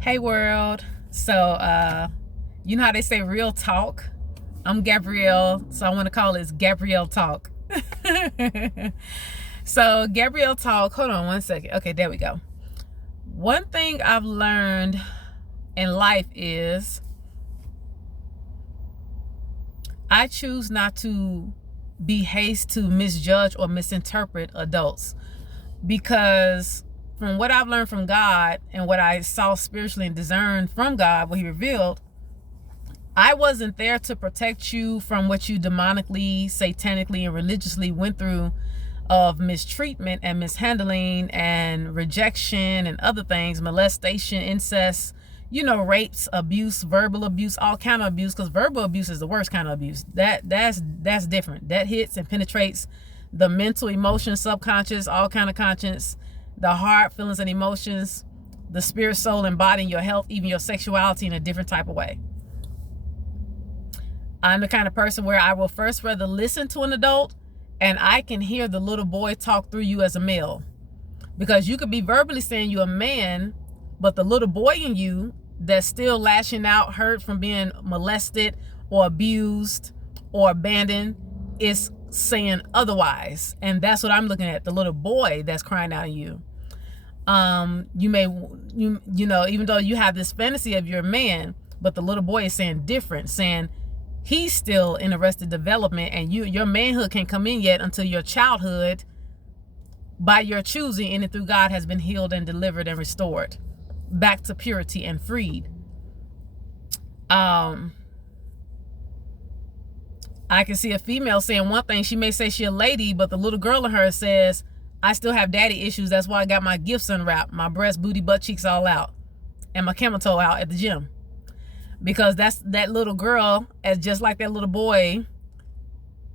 Hey world. You know how they say real talk? I'm Gabrielle, so I want to call this Gabrielle Talk. So Gabrielle Talk, hold on one second. Okay, there we go. One thing I've learned in life is I choose not to be hasty to misjudge or misinterpret adults, because from what I've learned from God and what I saw spiritually and discerned from God, what he revealed, I wasn't there to protect you from what you demonically, satanically, and religiously went through of mistreatment and mishandling and rejection and other things, molestation, incest, rapes, abuse, verbal abuse, all kind of abuse, because verbal abuse is the worst kind of abuse. That's different. That hits and penetrates the mental, emotion, subconscious, all kind of conscience, the heart, feelings, and emotions, the spirit, soul, and body, and your health, even your sexuality in a different type of way. I'm the kind of person where I will first rather listen to an adult and I can hear the little boy talk through you as a male. Because you could be verbally saying you're a man, but the little boy in you that's still lashing out, hurt from being molested or abused or abandoned, is saying otherwise. And that's what I'm looking at, the little boy that's crying out at you. Even though you have this fantasy of your man, but the little boy is saying different, saying he's still in arrested development, and your manhood can't come in yet until your childhood, by your choosing in and through God, has been healed and delivered and restored back to purity and freed. I can see a female saying one thing. She may say she's a lady, but the little girl in her says, I still have daddy issues. That's why I got my gifts unwrapped, my breast, booty, butt cheeks all out, and my camel toe out at the gym. Because that little girl, as just like that little boy,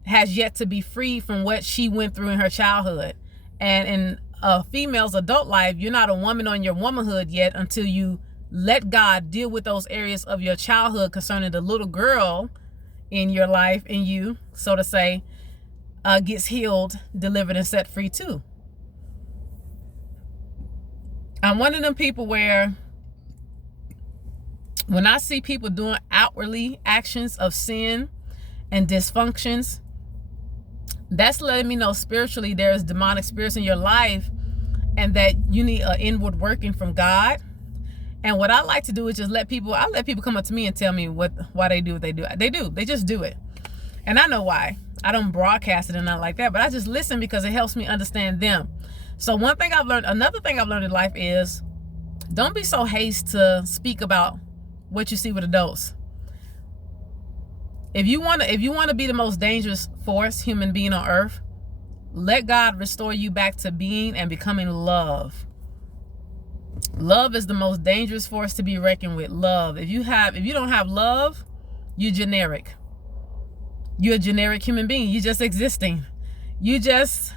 has yet to be free from what she went through in her childhood. And in a female's adult life, you're not a woman on your womanhood yet until you let God deal with those areas of your childhood concerning the little girl in your life, in you, so to say, gets healed, delivered, and set free too. I'm one of them people where when I see people doing outwardly actions of sin and dysfunctions, that's letting me know spiritually there is demonic spirits in your life, and that you need an inward working from God. And what I like to do is just let people come up to me and tell me why they do what they do. They just do it. And I know why. I don't broadcast it and nothing like that, but I just listen because it helps me understand them. So another thing I've learned in life is don't be so hasty to speak about what you see with adults. If you want to be the most dangerous human being on earth, let God restore you back to being and becoming love. Love is the most dangerous force to be reckoned with. Love. If you don't have love, you're generic. You're a generic human being. You're just existing. You just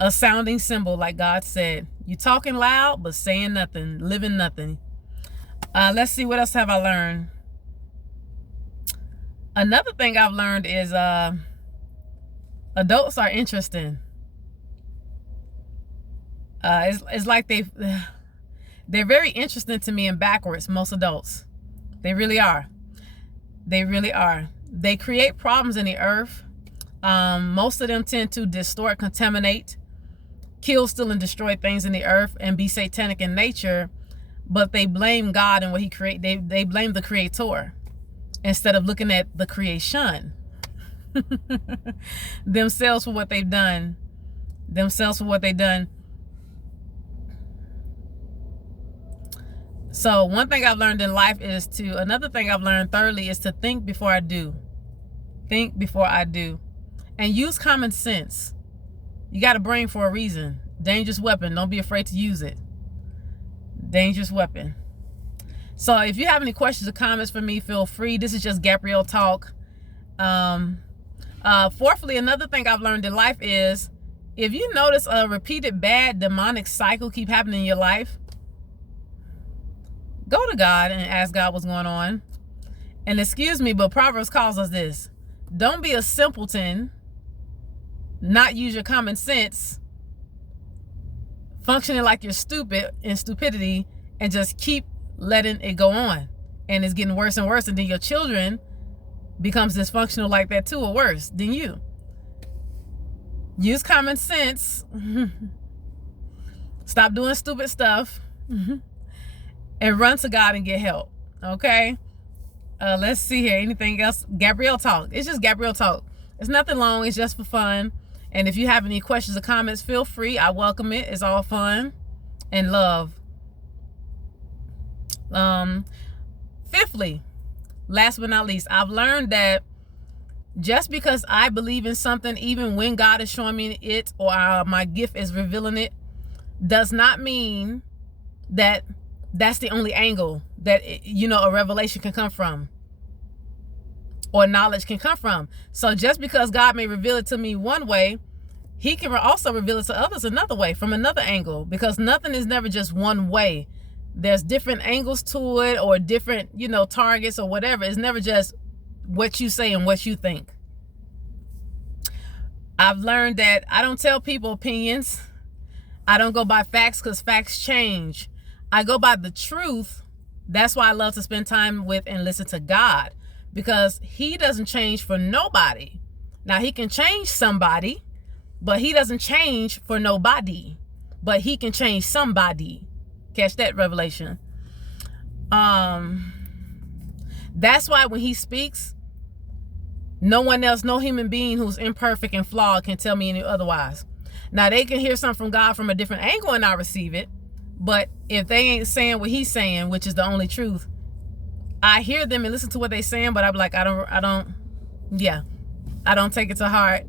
a sounding symbol, like God said. You talking loud, but saying nothing, living nothing. Let's see, what else have I learned? Another thing I've learned is adults are interesting. It's like they're very interesting to me and backwards, most adults. They really are. They really are. They create problems in the earth. Most of them tend to distort, contaminate, kill, steal, and destroy things in the earth and be satanic in nature, but they blame God and what he created. They blame the creator instead of looking at the creation. Themselves for what they've done. So one thing I've learned in life another thing I've learned thirdly is to think before I do. Think before I do. And use common sense. You got a brain for a reason. Dangerous weapon. Don't be afraid to use it. Dangerous weapon. So if you have any questions or comments for me, feel free. This is just Gabrielle Talk. Fourthly, another thing I've learned in life is if you notice a repeated bad demonic cycle keep happening in your life, go to God and ask God what's going on. And excuse me, but Proverbs calls us this. Don't be a simpleton, not use your common sense, functioning like you're stupid in stupidity, and just keep letting it go on, and it's getting worse and worse, and then your children becomes dysfunctional like that too, or worse than you. Use common sense. Stop doing stupid stuff. And run to God and get help. Okay? Let's see here. Anything else? Gabrielle Talk. It's just Gabrielle Talk. It's nothing long. It's just for fun. And if you have any questions or comments, feel free. I welcome it. It's all fun and love. Fifthly, last but not least, I've learned that just because I believe in something, even when God is showing me it, or my gift is revealing it, does not mean that that's the only angle that, a revelation can come from, or knowledge can come from. So just because God may reveal it to me one way, he can also reveal it to others another way, from another angle, because nothing is never just one way. There's different angles to it, or different, targets or whatever. It's never just what you say and what you think. I've learned that I don't tell people opinions. I don't go by facts, because facts change. I go by the truth. That's why I love to spend time with and listen to God, because he doesn't change for nobody. Now, he can change somebody, but he doesn't change for nobody, but he can change somebody. Catch that revelation. That's why when he speaks, no one else, no human being who's imperfect and flawed can tell me any otherwise. Now, they can hear something from God from a different angle and I receive it. But if they ain't saying what he's saying, which is the only truth, I hear them and listen to what they're saying, but I'm like, I don't take it to heart.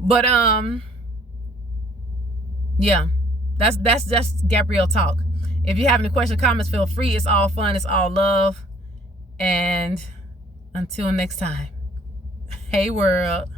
But yeah, that's just Gabrielle Talk. If you have any questions, comments, feel free. It's all fun. It's all love. And until next time, hey world.